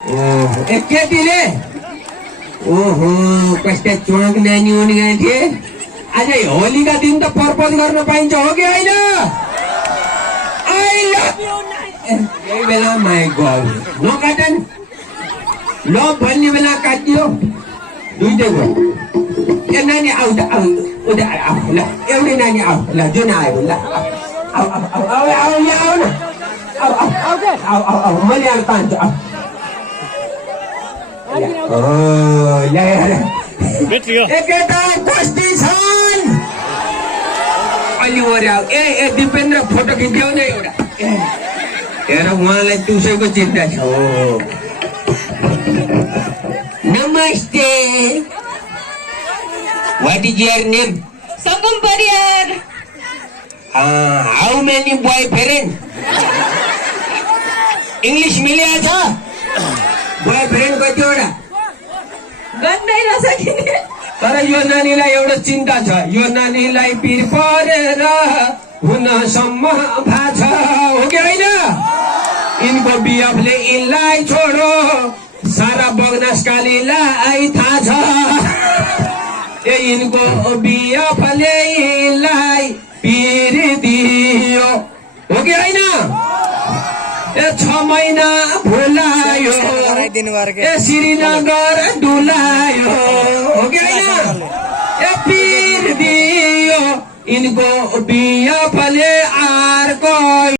केटीले ओहो कस्ता चुवाक नानी हुने गए थिए। आज होलीका दिन त प्रपोज गर्न पाइन्छ हो कि होइन? यही बेला माई गड नकाटन लभ भन्ने बेला काटियो दुइटैको। ए नानी आऊ त आऊ ल एउटै नानी आऊ ल जुन आयो ल आऊ आऊ आऊ आऊ आऊ न आऊ आऊ आऊ आऊ मैले यहाँ तान्छु आऊ। एकेटा कस्ती छन् अलि वरि आऊ। ए दिपेन्द्र फोटो खिच्यौ न एउटा। हेर उहाँलाई तुसैको चिन्ता छ। नमस्ते, what is your name? Sakum Pariyar. How many boyfriend? English मिल्या छ? बॉयफ्रेंड कतिवटा? गर्नै नसकिने। तर यो नानीलाई एउटा चिन्ता छ, यो नानीलाई पिर परेर हुनसम्म भएको छ हो कि होइन? यिनको बिएफले यिनलाई छोडो सारा बगनासकालीलाई थाहा छ। यिनको बिएफले यिनलाई पिर दियो हो कि होइन? 6 महिना भुलायो श्रीनगर डुलायो हो कि होइन? पिर दियो यिनको बिएफले अर्को